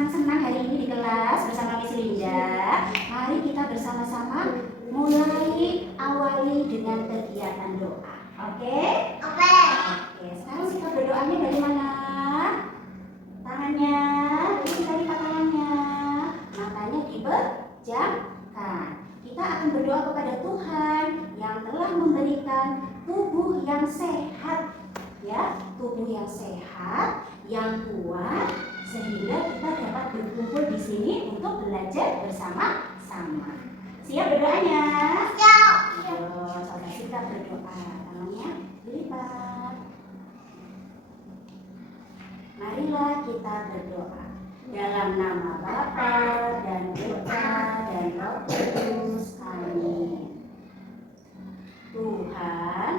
senang-senang hari ini di kelas bersama Miss Linda. Mari kita bersama-sama mulai awali dengan kegiatan doa. Oke? Oke. Sekarang sikap berdoanya dari mana? Tangannya, kita lipat tangannya. Matanya dipejamkan. Kita akan berdoa kepada Tuhan yang telah memberikan tubuh yang sehat, ya, tubuh yang sehat, yang kuat, sehingga kita dapat berkumpul di sini untuk belajar bersama-sama. Siap berdoanya? Siap. Ayo, coba kita berdoa. Tangannya dilipat. Marilah kita berdoa dalam nama Bapa dan Putra dan Roh Kudus. Amin. Tuhan,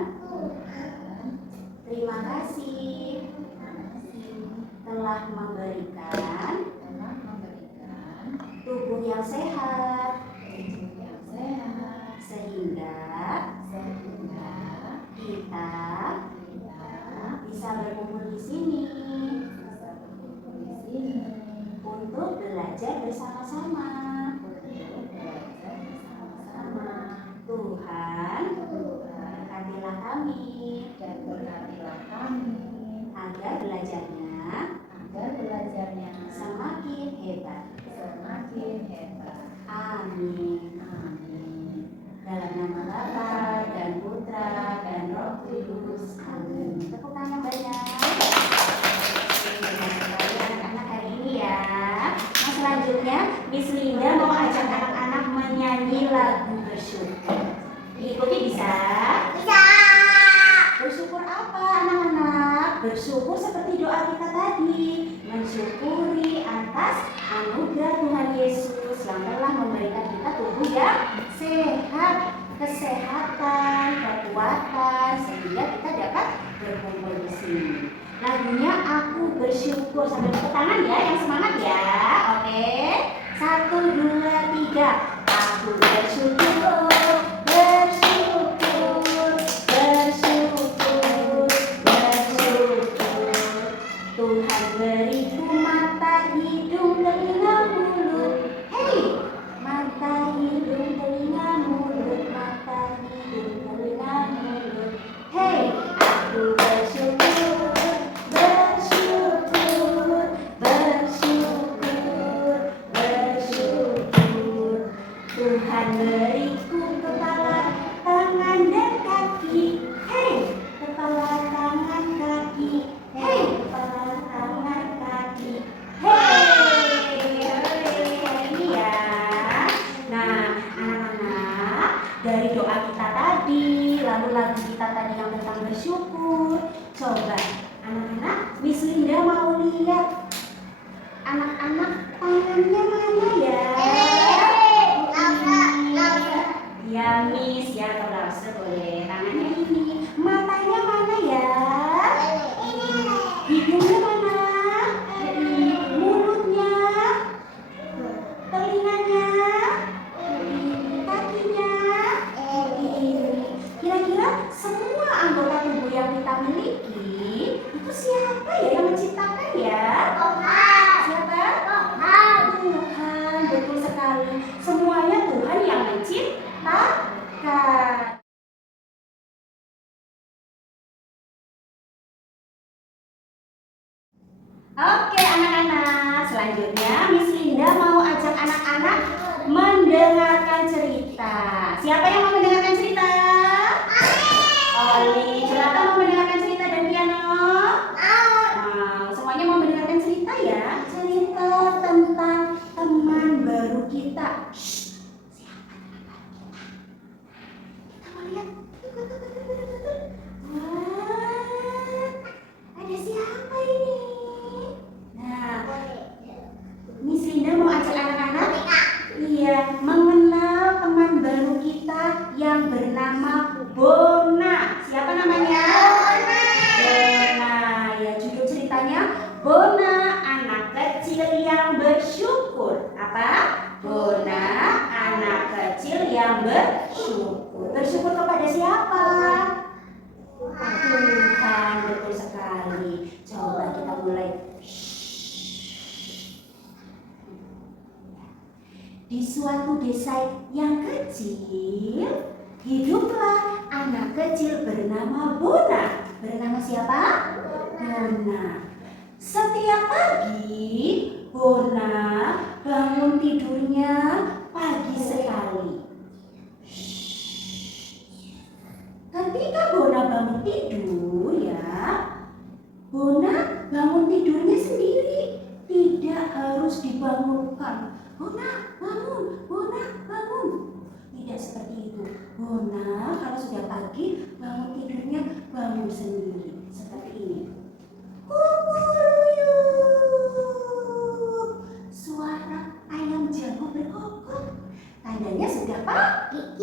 terima kasih telah memberikan tubuh yang sehat, sehingga kita bisa berkumpul di sini untuk belajar bersama-sama. Tuhan, berkatilah kami agar belajarnya semakin hebat. Amin. Dalam nama Bapa dan Putra dan Roh Kudus. Amin. Tepuk tangan banyak. Anak-anak hari ini ya. Nah, selanjutnya Miss Linda mau ajak anak-anak menyanyi lagu bersyukur. Diikuti bisa? Bisa. Bersyukur apa anak-anak? Bersyukur seperti doa kita tadi, mensyukuri atas anugerah Tuhan Yesus yang telah memberikan kita tubuh yang sehat, kesehatan, kekuatan, sehingga kita dapat berkumpul di sini. Lagunya Aku Bersyukur, sambil tepuk tangan ya, yang semangat ya. Oke, 1, 2, 3. Aku bersyukur, bersyukur, bersyukur, bersyukur. Tuhan beriku mata, hidung, telinga, mulut. Hei, mata, hidung, telinga, mulut, mata, hidung, telinga, mulut. Hei, aku bersyukur, bersyukur, bersyukur, bersyukur. Tuhan beriku kepala, tangan, dan kaki. Hei, kepala, tangan, kaki. Hei, kepala, tangan, kaki. Hei, ini ya. Nah, anak-anak, dari doa kita tadi, lalu lagu kita tadi yang tentang bersyukur, coba anak-anak, Miss Linda mau lihat anak-anak tangannya mana ya? Ya Miss, ya kalau boleh. Tangannya ini. Matanya mana ya? Hidungnya mana? Mulutnya? Telinganya? Kakinya? Kira-kira semua anggota tubuh yang kita miliki itu siapa ya yang menciptakan ya? Siapa? Tuhan, betul sekali. Semuanya Tuhan yang menciptakan. Oke anak-anak, selanjutnya Miss Linda mau ajak anak-anak mendengarkan cerita. Siapa yang mau mendengarkan cerita? Oli, silakan mau mendengarkan cerita dan piano? Mau. Semuanya mau mendengarkan cerita ya? Cerita tentang teman baru kita. Siapa teman baru kita? Kita mau lihat. Wah, ada siapa ini? Nah, Miss Linda mau ajak anak-anak mengenal teman baru kita yang bernama Bona. Siapa namanya? Bona. Ya, judul ceritanya Bona, anak kecil yang bersyukur. Apa? Bona, anak kecil yang bersyukur. Bersyukur kepada siapa? Tuhan, betul sekali. Coba kita mulai. Di suatu desa yang kecil, hiduplah anak kecil bernama Bona. Bernama siapa? Bona. Setiap pagi, Bona bangun tidurnya pagi sekali. Ketika Bona bangun tidur ya, Bona bangun tidurnya sendiri, tidak harus dibangunkan. Bona bangun, Bona bangun. Tidak seperti itu. Bona kalau sudah pagi bangun tidurnya bangun sendiri seperti ini. Kukuruyuk, suara ayam jago berkokok. Tandanya sudah pagi.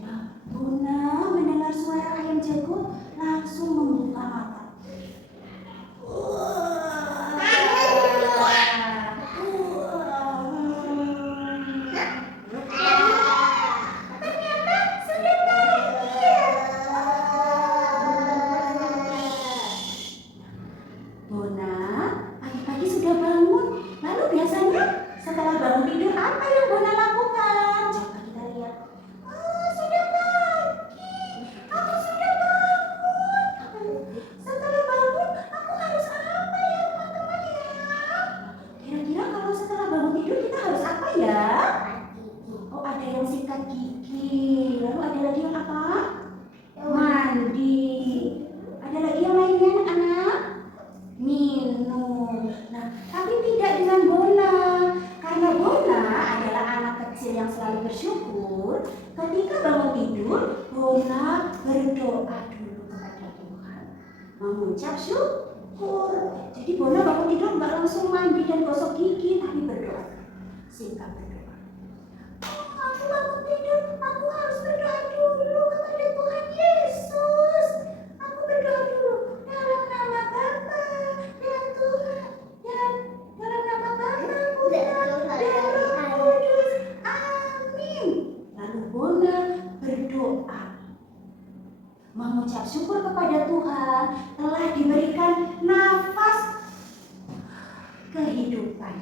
Nah, Bona mendengar suara ayam jago langsung membuka mata. Ketika bangun tidur, Bona berdoa dulu kepada Tuhan, mengucap syukur. Jadi Bona bangun tidur nggak langsung mandi dan gosok gigi, tapi berdoa. Singkat berdoa. Aku bangun tidur, aku harus berdoa dulu kepada Tuhan Yesus. Aku berdoa dulu dalam nama Bapa dan Tuhan dan dalam nama Bapa, Putra dan Roh Kudus. Amin. Lalu Bona berdoa, mengucap syukur kepada Tuhan telah diberikan nafas kehidupan,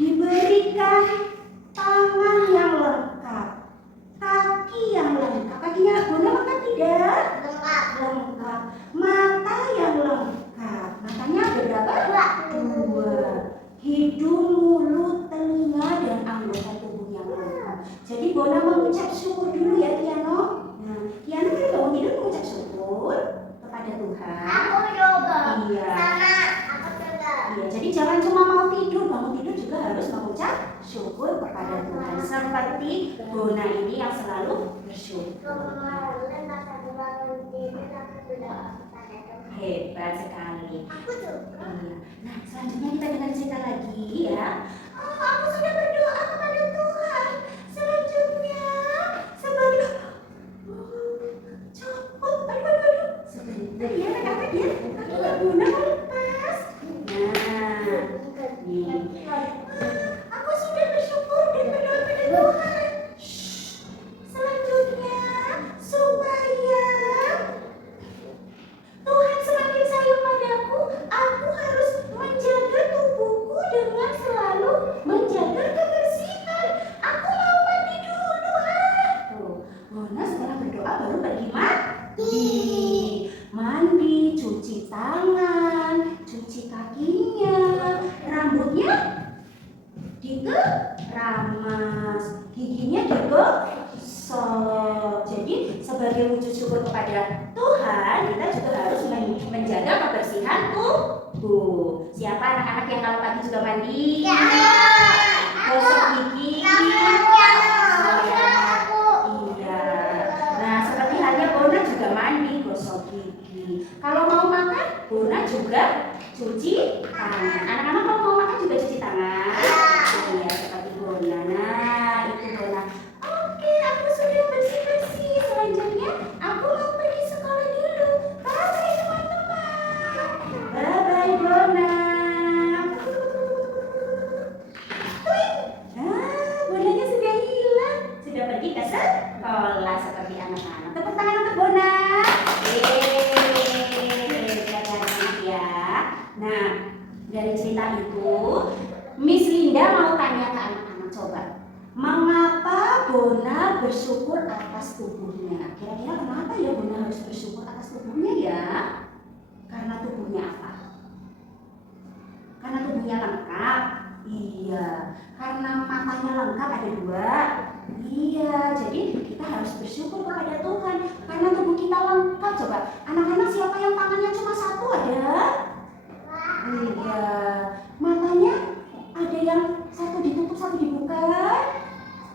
diberikan tangan yang lengkap, kaki yang lengkap. Kakinya Bona lengkap tidak? Lengkap. Mata yang lengkap. Matanya ada berapa? Dua. Hidung, mulut, telinga, dan anggota tubuh yang lengkap. Jadi Bona mengucap syukur dulu ya Tiano. Nah, Tiano kan bangun tidur mengucap syukur kepada Tuhan. Aku juga. Iya. Sama. Aku juga. Iya, jadi jangan cuma mau tidur, bangun tidur juga harus mengucap syukur kepada Tuhan. Seperti Bona ini yang selalu bersyukur. Kemarin pas aku bangun tidur aku sudah kepada Tuhan. Hebat sekali. Aku juga. Iya. Nah, selanjutnya kita dengar cerita lagi ya. Oh, aku sudah berdoa kepada Tuhan. Selanjutnya sebagai copot. Aduh. Sebentar ya, apa dia? Kakinya Bona lepas. Nah, nih. Aku sudah bersyukur dan berdoa pada Tuhan. Selanjutnya supaya Tuhan semakin sayang padaku, aku harus menjaga tubuhku dengan selalu menjaga kebersihan. Aku mau mandi dulu. Tuh, Bona setelah berdoa baru pergi mandi, cuci tangan, cuci kakinya, rambutnya dikeramas, giginya digosok. Jadi sebagai wujud syukur kepada Tuhan, kita juga harus menjaga kebersihan tubuh. Siapa anak-anak yang kalau pagi juga mandi? Ya. Gosok gigi. Iya. Nah, seperti halnya Bona juga mandi, gosok gigi. Kalau mau makan, Bona juga cuci tangan. Anak-anak kalau mau makan juga cuci tangan. Iya, seperti Bona. Nah, itu Bona. Oke, aku sudah bersih-bersih. Selanjutnya, aku mau pergi sekolah dulu. Bye teman-teman. Bye Bona. Bonanya sudah hilang. Sudah pergi ke sekolah seperti anak-anak. Tepuk tangan untuk Bona. Yeay, ya. Nah, dari cerita Mengapa Bona bersyukur atas tubuhnya? Kira-kira kenapa ya Bona harus bersyukur atas tubuhnya ya? Karena tubuhnya apa? Karena tubuhnya lengkap. Iya. Karena matanya lengkap ada 2. Iya. Jadi kita harus bersyukur kepada Tuhan karena tubuh kita lengkap. Coba anak-anak siapa yang tangannya cuma 1 ada? Iya. Matanya ada yang 1 ditutup 1 dibuka?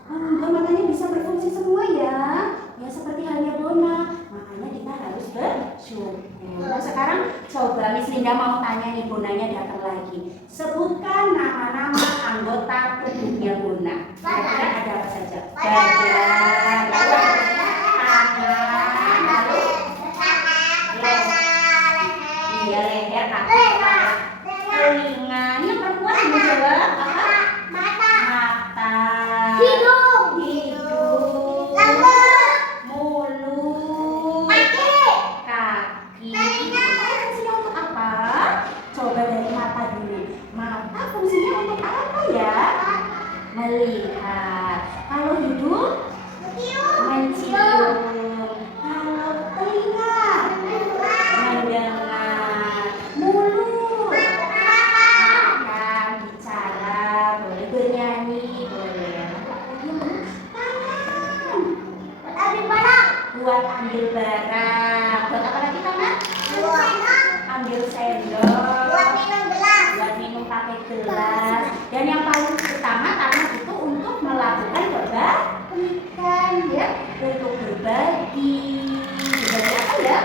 Enggak, matanya bisa berfungsi semua ya. Ya seperti halnya Bona. Makanya kita harus bersyukur. Nah, sekarang coba Miss Linda mau tanya nih, Bonanya datang lagi. Sebutkan nama-nama anggota tubuhnya Bona. Kira-kira ada apa saja? Badan, lalu tangan, lalu iya leher, kaki, telinga. Ini perempuan yang menjawab apa? Mata, hidung, mulut, kaki. Fungsinya untuk apa? Coba dari mata dulu. Mata fungsinya untuk apa ya? Melihat. Kalau hidung? Mencium. Kalau telinga? Mendengar. Mulut? Makan, bicara, boleh bernyanyi, boleh. Tangan. Buat ambil barang. Buat apa lagi tangan? Ambil sendok. Buat minum pakai gelas. Dan yang paling utama tangan itu untuk melakukan kebaikan ya, untuk berbagi. Berbagi apa ya?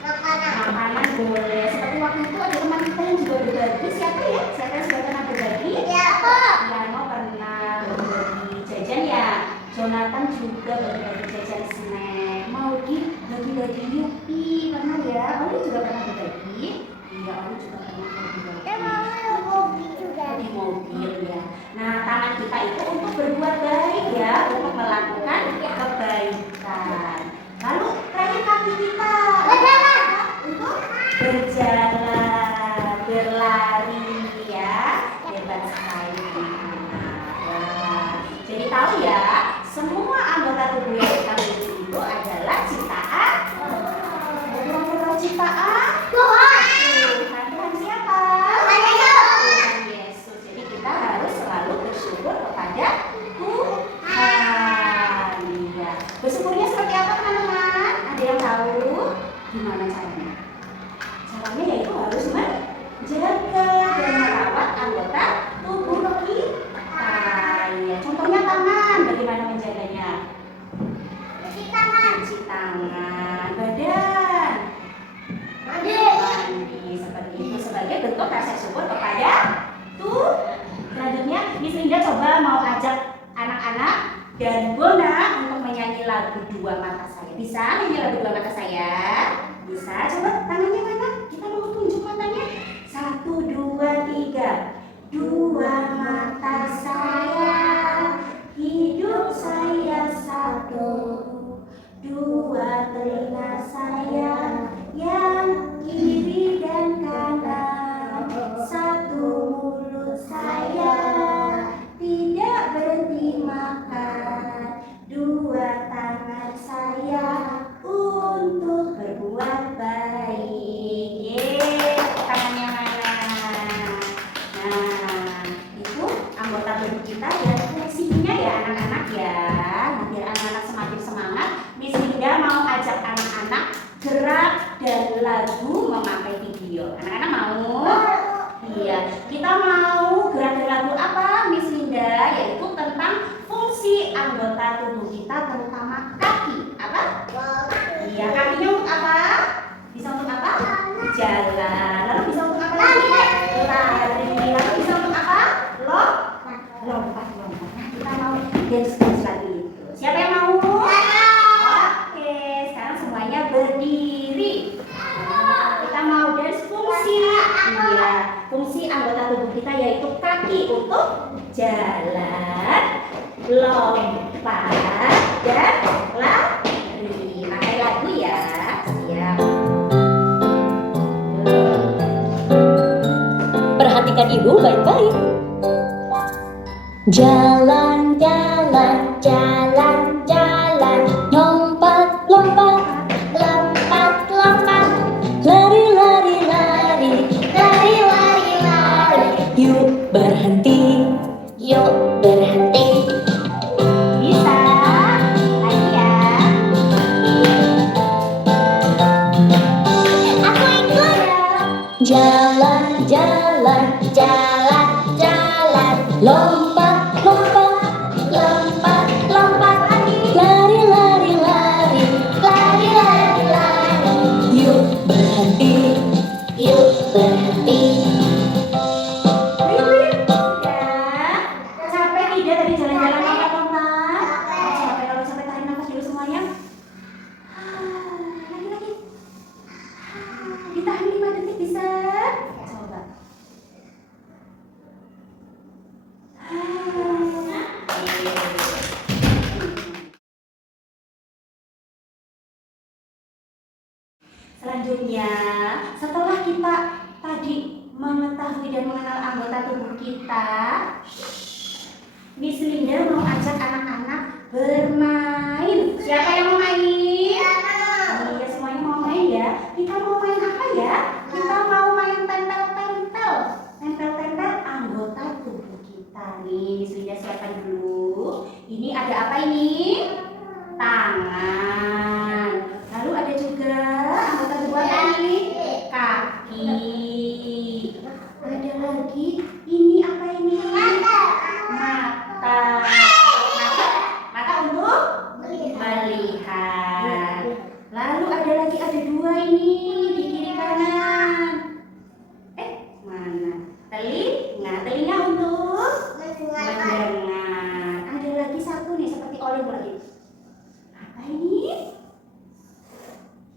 Makanan boleh. Seperti waktu itu ada teman kita yang juga berbagi. Siapa ya? Siapa yang sudah pernah berbagi? Piano pernah berbagi jajan ya. Jonathan juga berbagi jajan snack. Maudi bagi-bagi Yupi pernah ya. Oli juga pernah berbagi. Iya, Oli juga pernah berbagi di mobil ya. Nah, tangan kita itu untuk berbuat baik ya, untuk melakukan kebaikan. Lalu terakhir kaki kita untuk berjalan, berlari ya. Hebat sekali. Nah, jadi tahu ya, semua anggota tubuh yang kita miliki itu adalah ciptaan. Betul-betul ciptaan Tuhan. Tuhan siapa? Tuhan Yesus. Jadi kita harus selalu bersyukur kepada Tuhan. Ya. Bersyukurnya seperti apa teman-teman? Ada yang tahu? Gimana caranya? Caranya yaitu harus menjaga dan merawat anggota tubuh kita. Ya. Contohnya tangan, bagaimana menjaganya? Cuci tangan. Badan mandi, seperti itu sebagai bentuk rasa syukur kepada Tuhan. Selanjutnya Miss Linda coba mau ajak anak-anak dan Bona untuk menyanyi lagu Dua Mata Saya. Bisa nyanyi lagu Dua Mata Saya? Bisa. Coba tangannya mana? Kita mau tunjuk matanya. 1, 2, 3. Dua mata saya, hidup saya 1. 2 telinga saya, yang kiri dan kanan. 1 mulut saya, tidak berhenti makan. 2 tangan saya, untuk berbuat baik. Yeay, tangannya mana? Nah, itu anggota tubuh kita dan fungsinya ya anak-anak ya. Nah, biar anak-anak semakin semangat, Miss Linda mau ajak anak-anak gerak dan lagu memakai video. Anak-anak mau? Iya, kita mau gerak dan lagu apa Miss Linda? Yaitu tentang fungsi anggota tubuh kita, terutama kaki. Apa? Iya, kakinya untuk apa? Bisa untuk apa? Jalan. Lalu bisa untuk apa lagi? Lari. Lalu bisa untuk apa? Lompat. Nah, kita mau dance lagi itu. Siapa yang mau? Oke, sekarang semuanya berdiri. Nah, kita mau dance fungsi. Iya, fungsi anggota tubuh kita yaitu kaki untuk jalan, lompat, dan lari. Pakai lagu ya. Siap. Perhatikan ibu baik-baik. Jalan, jalan, jalan, jalan, lompat, lompat, lompat, lompat, lari, lari, lari, lari, lari, lari. Yuk berhenti, yuk berhenti. Bisa, lagi ya. Aku ikut. Jalan, jalan, jalan, jalan, lompat, lompat, lompat, lompat, lari, lari, lari, lari, lari, lari. Yuk berhenti, yuk berhenti. Capek tidak tadi jalan-jalan lompat-lompat? Capek kalau sampai tarik nafas dulu semuanya. Lagi-lagi. Ditahan 5 detik bisa? Coba. Selanjutnya, setelah kita tadi mengetahui dan mengenal anggota tubuh kita, Miss Linda mau ajak anak-anak bermain. Siapa yang mau main? Iya, semuanya mau main ya. Kita mau main apa ya? Kita mau main tempel-tempel. Tempel-tempel anggota tubuh kita nih. Miss Linda siapkan dulu. Ini ada apa ini? Tangan. Lalu ada juga anggota tubuh apa ini? Kaki. Ada lagi. Ini apa ini? Mata. Mata untuk melihat. Lalu ada lagi, ada 2 ini di kiri kanan. Mana? Telinga. Telinga untuk mendengar. Ada lagi 1 nih seperti olive lagi. Apa ini?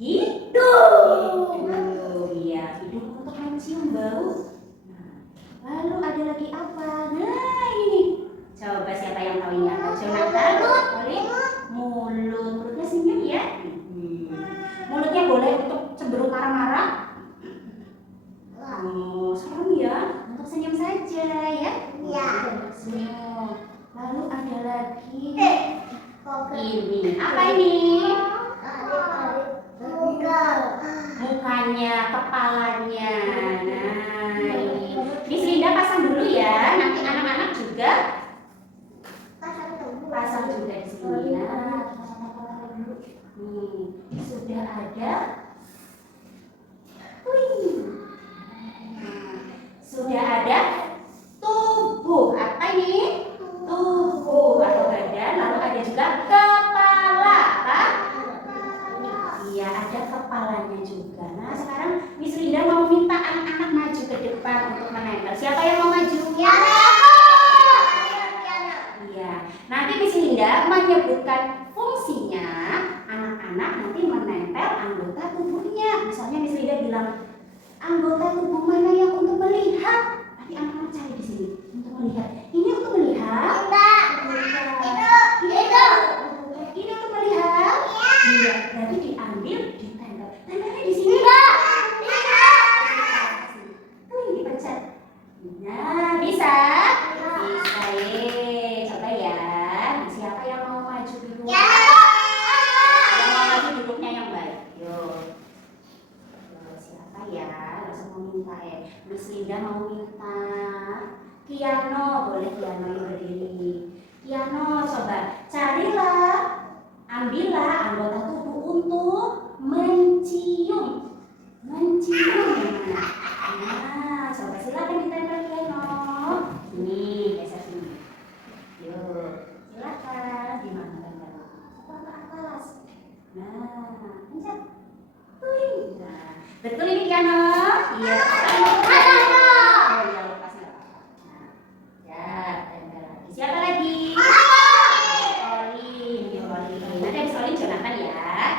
Hidung. Iya, hidung untuk mencium bau. Lalu ada lagi apa? Nah ini. Coba siapa yang tahu ini apa? Jonathan, boleh? Mulut. Mulutnya senyum ya? Mulutnya boleh untuk cenderung marah-marah? Oh, serem ya? Untuk senyum saja ya? Iya. Senyum. Lalu ada lagi. Ini. Apa ini? Mukanya, kepalanya. Nah, ini. Miss Linda pasang dulu ya. Nanti anak-anak juga pasang juga di sini. Nah, kita pasang dulu. Sudah ada. Sudah ada tubuh. Apa ini? Tubuh atau badan. Lalu ada juga kepala. Apa? Iya, ada kepalanya juga. Nah, sekarang Miss Linda mau minta anak-anak maju ke depan untuk menempel. Siapa yang mau maju? Iya. Nanti Miss Linda menyebutkan fungsinya. Anak-anak nanti menempel anggota tubuhnya. Misalnya Miss Linda bilang, anggota tubuh mana yang untuk melihat? Nanti anak-anak cari di sini untuk melihat. Ini untuk melihat? Ini untuk melihat? Iya. Berarti diambil, ditempel. Tempelnya di sini. Dipencet. Nah, bisa? Bisa. Coba ya. Siapa yang mau maju dulu? Yang mau maju duduknya yang baik. Yuk. Siapa ya? Langsung mau minta Miss Linda mau minta Kiano, boleh Kiano yang berdiri. Kiano, coba carilah, ambillah anggota tubuh untuk mencium. Mencium yang mana? Nah, coba silakan ditempel Kiano. Ini geser sini. Yuk, silakan. Di mana tempel? Coba ke atas. Nah, pencet. Nah, betul ini Kiano? Iya. Oh iya, lepas nggak apa-apa. Nah, ya, tempel lagi. Siapa lagi? Olin. Yuk, Olin. Nanti habis Olin Jonathan ya.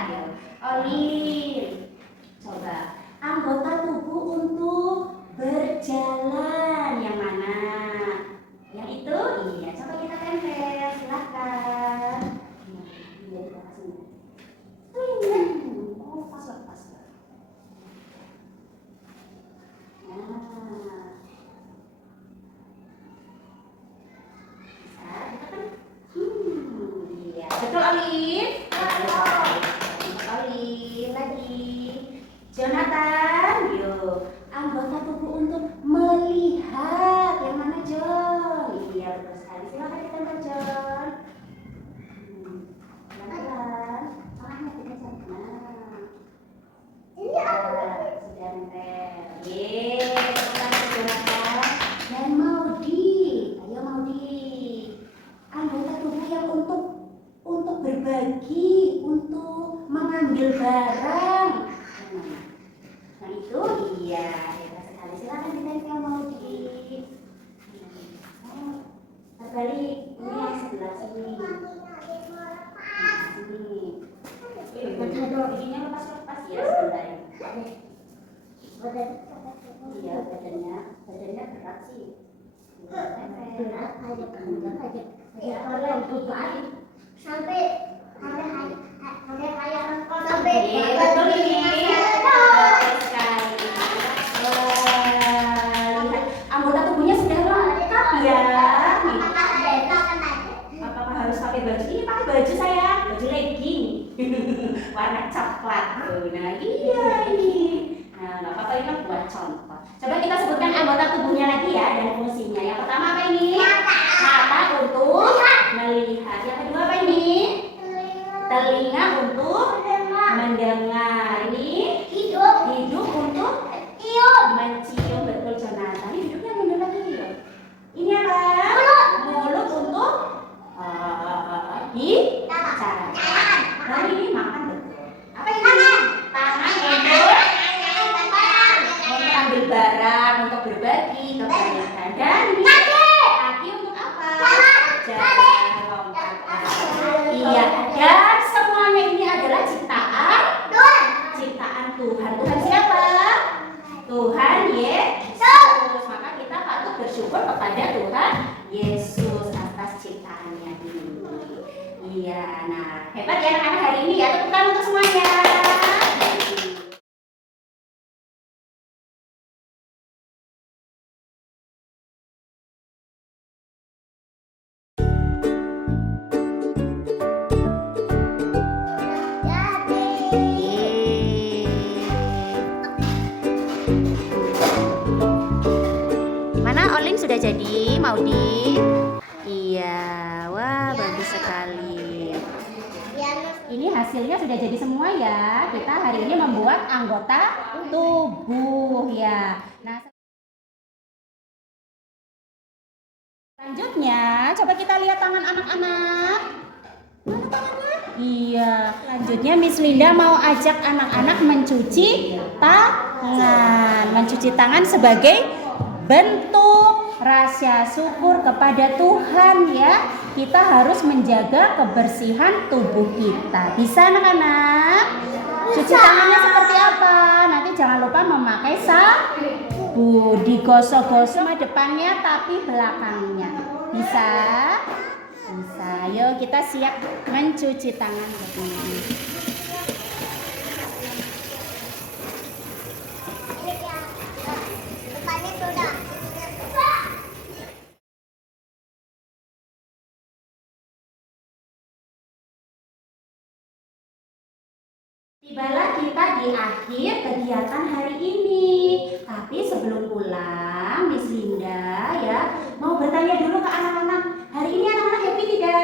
Yuk, Olin. Coba anggota tubuh untuk berjalan yang mana? Yang itu? Iya, coba kita tempel. Silahkan. Iya, kita kasih. Oh, pas. Nah. Balik ini yang sebelah sini. Sini. Bikinnya lepas ya sebentar. Iya, badannya berat sih. Betul ini. Anggota tubuhnya sudah lengkap ya. Apakah harus pakai baju? Ini pakai baju saya, baju legging warna coklat. Nah iya ini. Nah nggak apa-apa, ini buat contoh. Coba kita sebutkan anggota tubuhnya lagi ya dan fungsinya. Yang pertama apa ini? Mata untuk melihat. Yang kedua apa ini? Telinga untuk mendengar. Ini hidung untuk mencium. Betul Jonathan. Ini hidungnya benar lagi ya. Ini apa? Mulut untuk bicara. Nah ini makan betul. Apa ini? Tangan untuk ambil barang, untuk berbagi kebaikan. Dan ini kaki untuk apa? Jalan, lompat. Iya. Dan semuanya ini adalah ciptaan Tuhan. Tuhan siapa? Tuhan Yesus. Maka kita patut bersyukur kepada Tuhan Yesus atas ciptaannya ini. Iya, nah hebat ya anak-anak hari ini ya. Tepuk tangan untuk semuanya. Mana Oling sudah jadi, Maudi? Iya, wah bagus sekali. Ini hasilnya sudah jadi semua ya. Kita hari ini membuat anggota tubuh ya. Nah, selanjutnya coba kita lihat tangan anak-anak. Mana tangannya? Iya. Selanjutnya Miss Linda mau ajak anak-anak mencuci tangan. Mencuci tangan sebagai bentuk rasa syukur kepada Tuhan ya. Kita harus menjaga kebersihan tubuh kita. Bisa anak-anak? Cuci tangannya seperti apa? Nanti jangan lupa memakai sabun. Digosok-gosok depannya tapi belakangnya. Bisa? Bisa. Yuk kita siap mencuci tangan begini. Tibalah kita di akhir kegiatan hari ini. Tapi sebelum pulang, Miss Linda ya mau bertanya dulu ke anak-anak. Hari ini anak-anak happy tidak?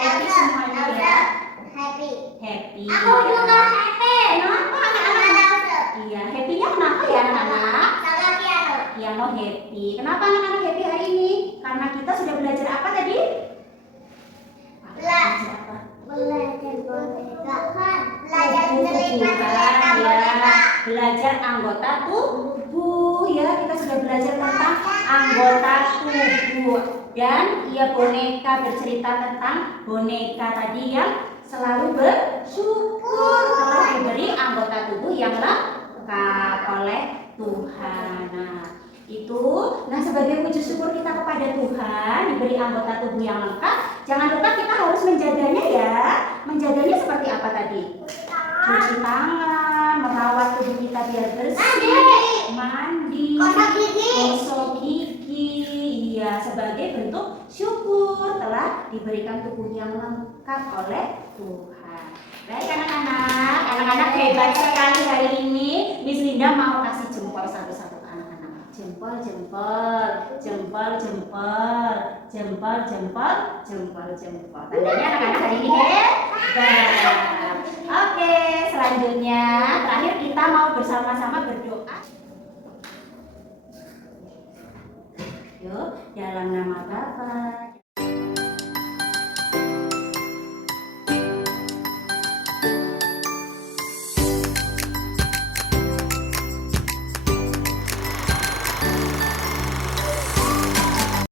Happy semuanya ya? Happy. Aku juga happy. Kenapa anak-anak? Iya, happy-nya kenapa ya anak-anak? Sama piano. Piano happy. Kenapa anak-anak happy hari ini? Karena kita sudah belajar apa tadi? Belajar apa? Belajar belajar anggota tubuh ya. Kita sudah belajar tentang anggota tubuh dan boneka bercerita tentang boneka tadi yang selalu bersyukur telah diberi anggota tubuh yang lengkap oleh Tuhan. Nah sebagai wujud syukur kita kepada Tuhan diberi anggota tubuh yang lengkap, jangan lupa kita harus menjaganya ya. Menjaganya seperti apa tadi? Cuci tangan, merawat tubuh kita biar bersih, mandi, gosok gigi, iya sebagai bentuk syukur telah diberikan tubuh yang lengkap oleh Tuhan. Baik anak-anak hebat sekali hari ini. Miss Linda mau kasih jempol satu-satu ke anak-anak. Jempol, jempol. Tandanya anak-anak hari ini hebat. Oke, selanjutnya terakhir kita mau bersama-sama berdoa. Yuk, dalam nama Bapa